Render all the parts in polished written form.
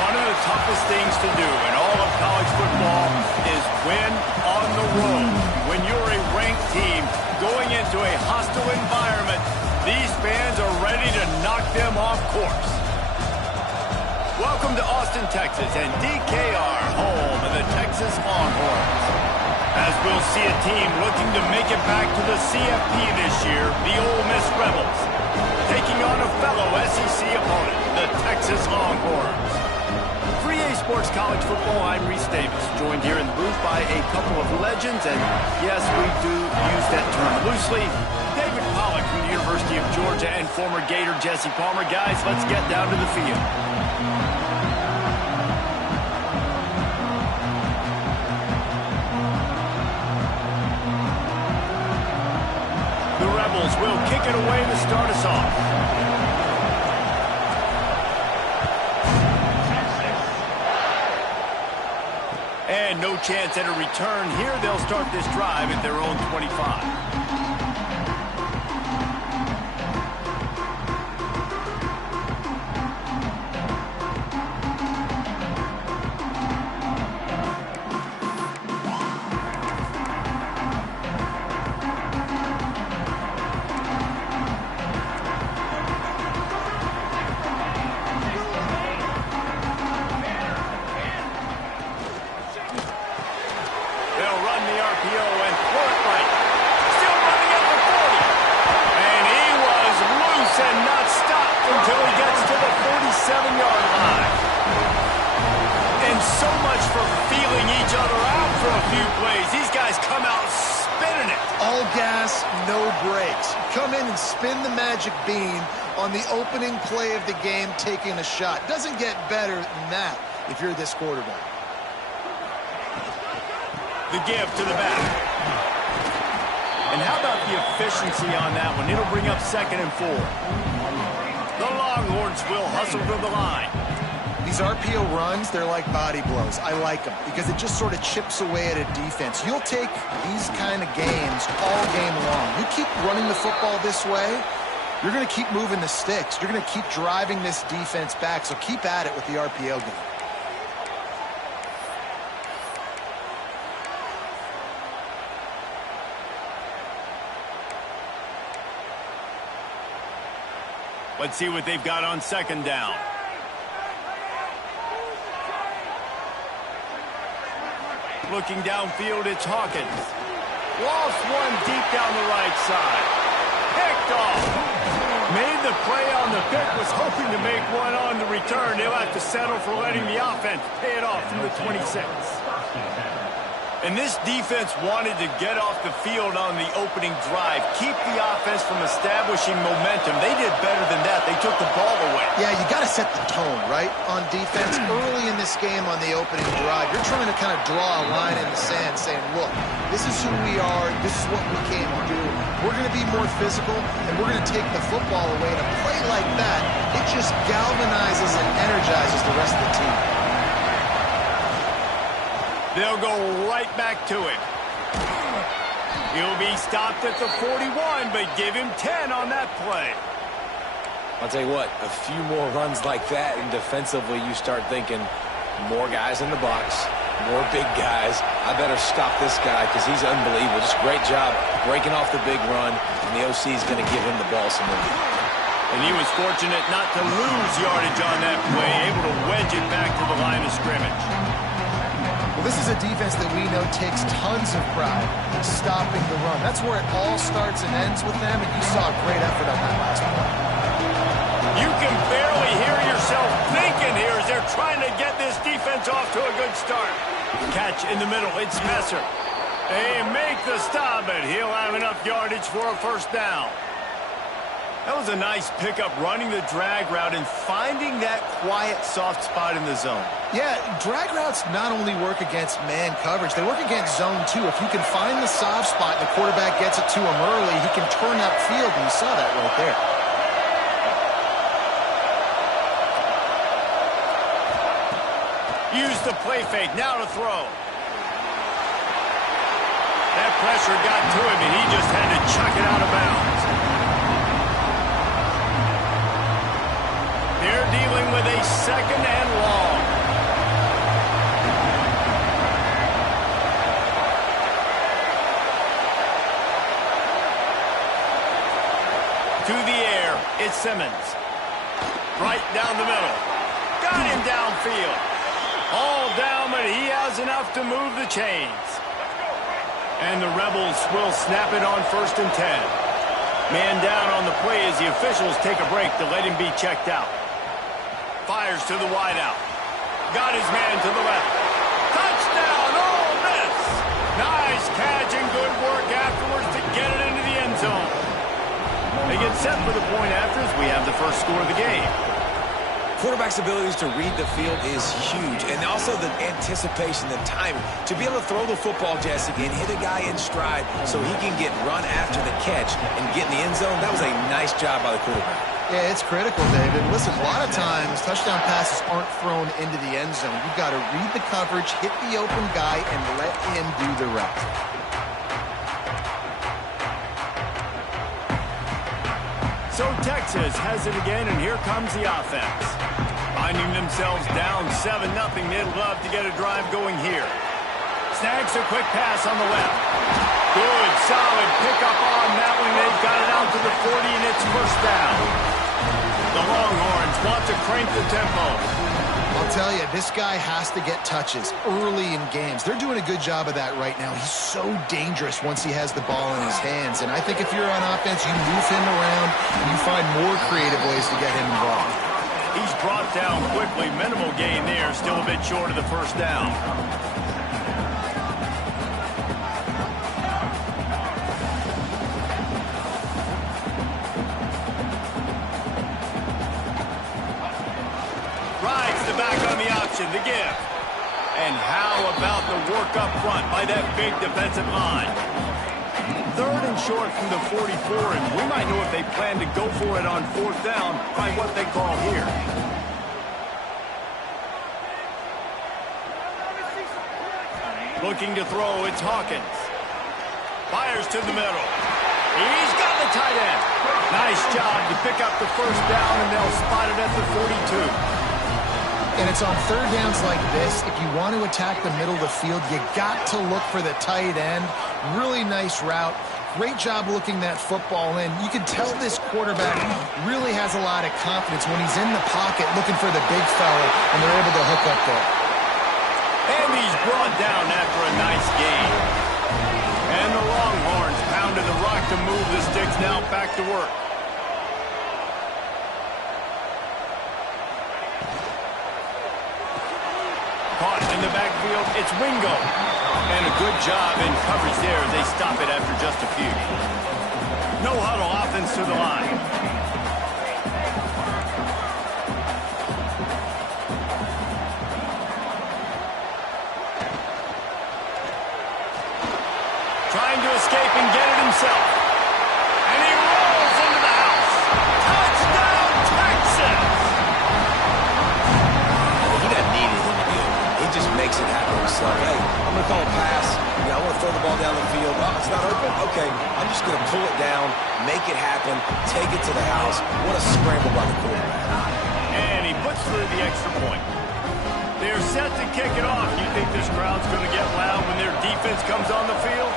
One of the toughest things to do in all of college football is win on the road. When you're a ranked team going into a hostile environment, these fans are ready to knock them off course. Welcome to Austin, Texas, and DKR, home of the Texas Longhorns. As we'll see a team looking to make it back to the CFP this year, the Ole Miss Rebels, taking on a fellow SEC opponent, the Texas Longhorns. 3A Sports College Football, I'm Reese Davis, joined here in the booth by a couple of legends, and yes, we do use that term loosely. David Pollack from the University of Georgia and former Gator Jesse Palmer. Guys, let's get down to the field. The Rebels will kick it away to start us off. And no chance at a return here. They'll start this drive at their own 25. Spin the magic bean on the opening play of the game, taking a shot. Doesn't get better than that if you're this quarterback. The give to the back. And how about the efficiency on that one? It'll bring up 2nd and 4. The Longhorns will hustle to the line. These RPO runs, they're like body blows. I like them because it just sort of chips away at a defense. You'll take these kind of games all game long. You keep running the football this way, you're going to keep moving the sticks. You're going to keep driving this defense back, so keep at it with the RPO game. Let's see what they've got on 2nd down. Looking downfield, it's Hawkins. Lost one deep down the right side. Picked off. Made the play on the pick, was hoping to make one on the return. They'll have to settle for letting the offense pay it off from the 26. And this defense wanted to get off the field on the opening drive, keep the offense from establishing momentum. They did better than that. They took the ball away. Yeah, you got to set the tone, right, on defense. Early in this game on the opening drive, you're trying to kind of draw a line in the sand saying, look, this is who we are. This is what we came to do. We're going to be more physical, and we're going to take the football away. And a play like that, it just galvanizes and energizes the rest of the team. They'll go right back to it. He'll be stopped at the 41, but give him 10 on that play. I'll tell you what, a few more runs like that, and defensively you start thinking more guys in the box, more big guys. I better stop this guy because he's unbelievable. Just great job breaking off the big run, and the OC is going to give him the ball some more. And he was fortunate not to lose yardage on that play, able to wedge it back to the line of scrimmage. Well, this is a defense that we know takes tons of pride in stopping the run. That's where it all starts and ends with them, and you saw a great effort on that last play. You can barely hear yourself thinking here as they're trying to get this defense off to a good start. Catch in the middle, it's Messer. They make the stop, and he'll have enough yardage for a 1st down. That was a nice pickup, running the drag route and finding that quiet, soft spot in the zone. Yeah, drag routes not only work against man coverage, they work against zone too. If you can find the soft spot and the quarterback gets it to him early, he can turn upfield, and you saw that right there. Use the play fake, now to throw. That pressure got to him, and he just had to chuck it out of bounds. They're dealing with a 2nd and long. Simmons. Right down the middle. Got him downfield. All down, but he has enough to move the chains. And the Rebels will snap it on 1st and 10. Man down on the play as the officials take a break to let him be checked out. Fires to the wideout. Got his man to the left. Touchdown, Ole Miss! Nice catch and good work afterwards to get it into the end zone. They get set for the point after as we have the first score of the game. Quarterback's abilities to read the field is huge, and also the anticipation, the timing. To be able to throw the football, Jesse, and hit a guy in stride so he can get run after the catch and get in the end zone, that was a nice job by the quarterback. Yeah, it's critical, David. Listen, a lot of times, touchdown passes aren't thrown into the end zone. You've got to read the coverage, hit the open guy, and let him do the rest. So Texas has it again, and here comes the offense. Finding themselves down 7-0, they'd love to get a drive going here. Snags a quick pass on the left. Good, solid pickup on that one. They've got it out to the 40, and it's first down. The Longhorns want to crank the tempo. I'll tell you, this guy has to get touches early in games. They're doing a good job of that right now. He's so dangerous once he has the ball in his hands. And I think if you're on offense, you move him around and you find more creative ways to get him involved. He's brought down quickly. Minimal gain there. Still a bit short of the first down. The give. And how about the work up front by that big defensive line? 3rd and short from the 44, and we might know if they plan to go for it on 4th down by what they call here. Looking to throw, it's Hawkins. Fires to the middle. He's got the tight end. Nice job to pick up the first down, and they'll spot it at the 42. And it's on 3rd downs like this. If you want to attack the middle of the field, you got to look for the tight end. Really nice route. Great job looking that football in. You can tell this quarterback really has a lot of confidence when he's in the pocket looking for the big fella, and they're able to hook up there. And he's brought down after a nice gain. And the Longhorns pounded the rock to move the sticks now back to work. Caught in the backfield, it's Wingo. And a good job in coverage there as they stop it after just a few. No huddle offense to the line. Trying to escape and get it himself. And he rolls into the house. Touchdown, Texas! He doesn't need anything to do. He just makes it happen himself. Hey, I'm going to call a pass. I want to throw the ball down the field. Oh, it's not open. Okay, I'm just going to pull it down, make it happen, take it to the house. What a scramble by the quarterback. And he puts through the extra point. They're set to kick it off. You think this crowd's going to get loud when their defense comes on the field?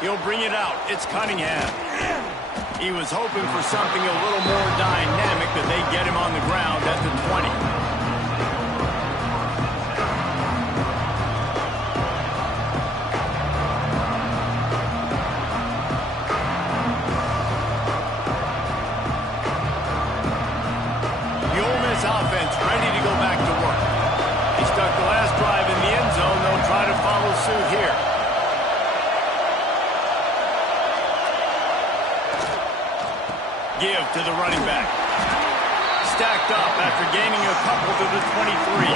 He'll bring it out. It's Cunningham. He was hoping for something a little more dynamic, but they get him on the ground at the 20. The Ole Miss offense ready to go back to work. They stuck the last drive in the end zone. They'll try to follow suit here. Give to the running back. Stacked up after gaining a couple to the 23.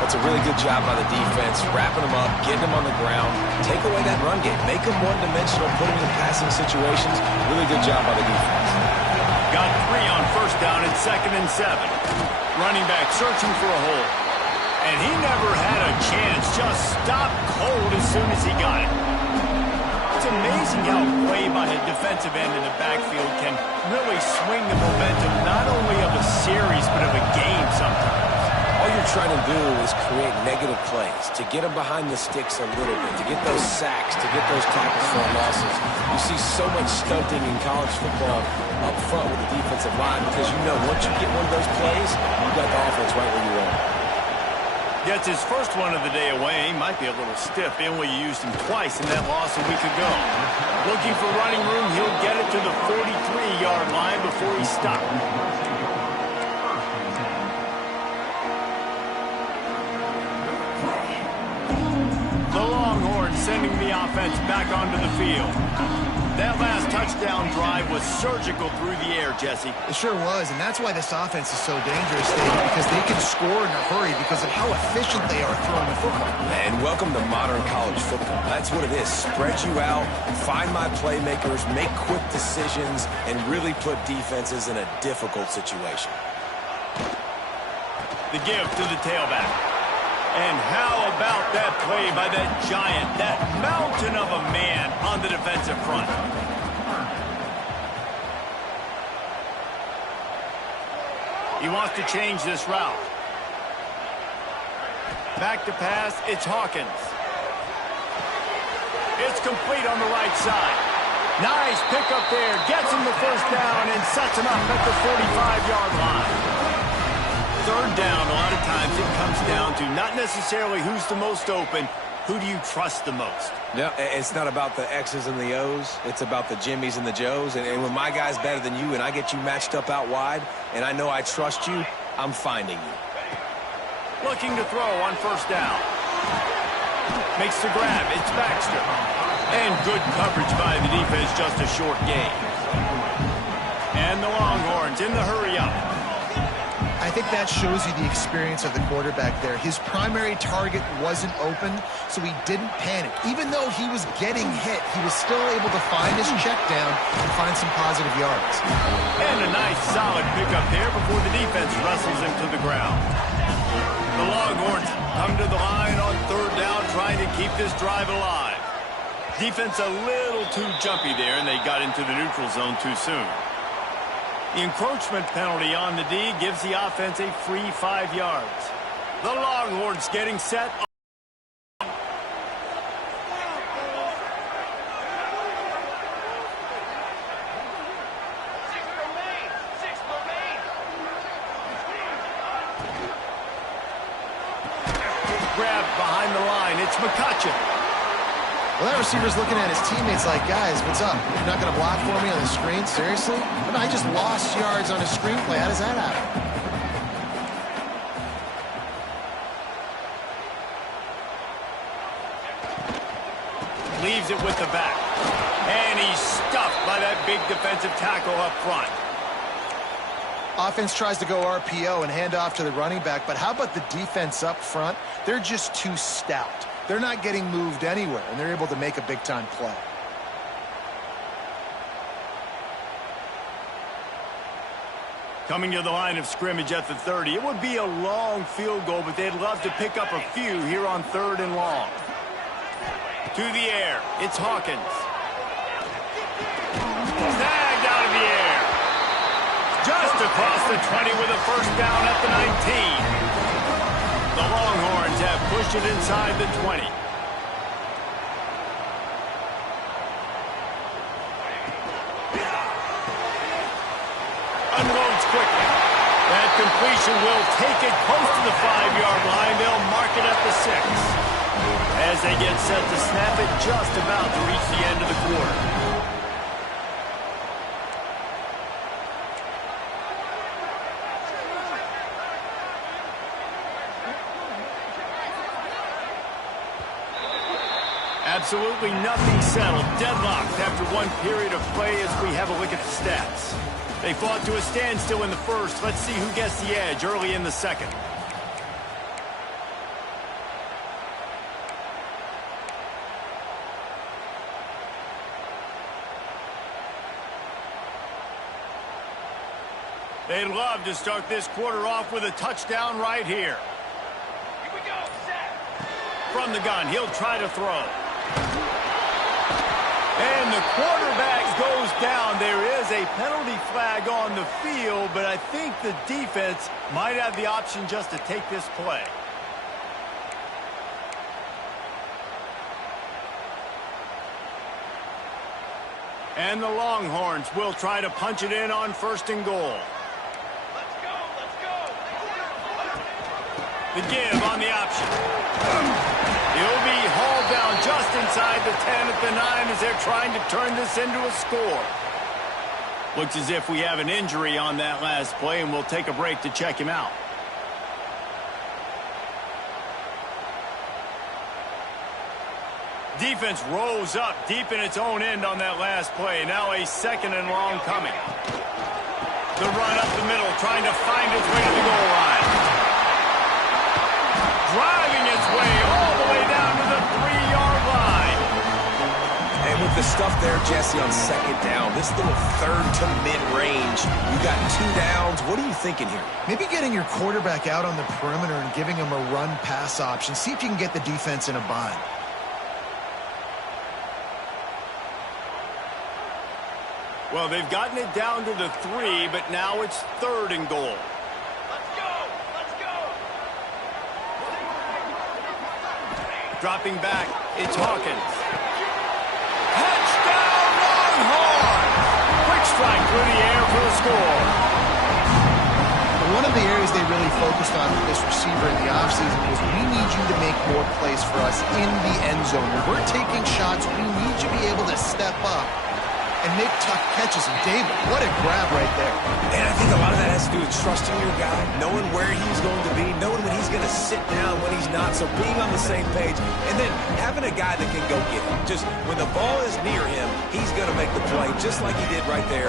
That's a really good job by the defense, wrapping them up, getting them on the ground, take away that run game, make them one-dimensional, put them in passing situations. Really good job by the defense. Got 3 on first down and 2nd and 7. Running back searching for a hole. And he never had a chance, just stopped cold as soon as he got it. It's amazing how a play by a defensive end in the backfield can really swing the momentum not only of a series but of a game sometimes. all you're trying to do is create negative plays, to get them behind the sticks a little bit, to get those sacks, to get those tackles for losses. You see so much stunting in college football up front with the defensive line because you know once you get one of those plays, you got the offense right where you want it. Gets his first one of the day away. Might be a little stiff. Inway used him twice in that loss a week ago. Looking for running room. He'll get it to the 43-yard line before he stopped. The Longhorns sending the offense back onto the field. That last touchdown drive was surgical through the air, Jesse. It sure was, and that's why this offense is so dangerous, David, because they can score in a hurry because of how efficient they are throwing the football. And welcome to modern college football. That's what it is. Spread you out, find my playmakers, make quick decisions, and really put defenses in a difficult situation. The give to the tailback. And how about that play by that giant, that mountain of a man on the defensive front? He wants to change this route. Back to pass, it's Hawkins. It's complete on the right side. Nice pickup there, gets him the first down and sets him up at the 45-yard line. Third down, a lot of times it comes down to not necessarily who's the most open, who do you trust the most? Yeah, it's not about the X's and the O's. It's about the Jimmies and the Joes. And when my guy's better than you and I get you matched up out wide and I know I trust you, I'm finding you. Looking to throw on first down. Makes the grab. It's Baxter. And good coverage by the defense, just a short gain. And the Longhorns in the hurry-up. I think that shows you the experience of the quarterback there. His primary target wasn't open, so he didn't panic. Even though he was getting hit, he was still able to find his check down and find some positive yards. And a nice solid pickup there before the defense wrestles him to the ground. The Longhorns come to the line on third down, trying to keep this drive alive. Defense a little too jumpy there, and they got into the neutral zone too soon. The encroachment penalty on the D gives the offense a free 5 yards. The Longhorns getting set. Grab behind the line. It's McCutcheon. Well, that receiver's looking at his teammates like, guys, what's up? You're not going to block for me on the screen? Seriously? I just lost yards on a screenplay. How does that happen? Leaves it with the back. And he's stuffed by that big defensive tackle up front. Offense tries to go RPO and hand off to the running back, but how about the defense up front? They're just too stout. They're not getting moved anywhere, and they're able to make a big-time play. Coming to the line of scrimmage at the 30. It would be a long field goal, but they'd love to pick up a few here on 3rd and long. To the air. It's Hawkins. Snagged out of the air. Just across the 20 with a first down at the 19. The Longhorns have pushed it inside the 20. Unloads quickly. That completion will take it close to the 5-yard line. They'll mark it at the 6. As they get set to snap it, just about to reach the end of the quarter. Absolutely nothing settled. Deadlocked after one period of play as we have a look at the stats. They fought to a standstill in the first. Let's see who gets the edge early in the second. They'd love to start this quarter off with a touchdown right here. Here we go, set. From the gun, he'll try to throw. And the quarterback goes down. There is a penalty flag on the field, but I think the defense might have the option just to take this play. And the Longhorns will try to punch it in on 1st and goal. Let's go, let's go. The give on the option. He'll be hauled down just inside the 10 at the 9 as they're trying to turn this into a score. Looks as if we have an injury on that last play, and we'll take a break to check him out. Defense rose up deep in its own end on that last play. Now a 2nd and long coming. The run up the middle, trying to find its way to the goal line. Driving its way all the way down to the 3-yard line. And with the stuff there, Jesse, on 2nd down, this little 3rd to mid-range, you got 2 downs. What are you thinking here? Maybe getting your quarterback out on the perimeter and giving him a run-pass option. See if you can get the defense in a bind. Well, they've gotten it down to the 3, but now it's 3rd and goal. Let's go, let's go. Dropping back, it's Hawkins. Touchdown, Longhorns! Quick strike through the air for the score. One of the areas they really focused on with this receiver in the offseason was we need you to make more plays for us in the end zone. When we're taking shots, we need you to be able to step up and make tough catches. And David, what a grab right there. And I think a lot of that has to do with trusting your guy, knowing where he's going to be, knowing when he's going to sit down, when he's not. So being on the same page, and then having a guy that can go get him. Just when the ball is near him, he's going to make the play just like he did right there.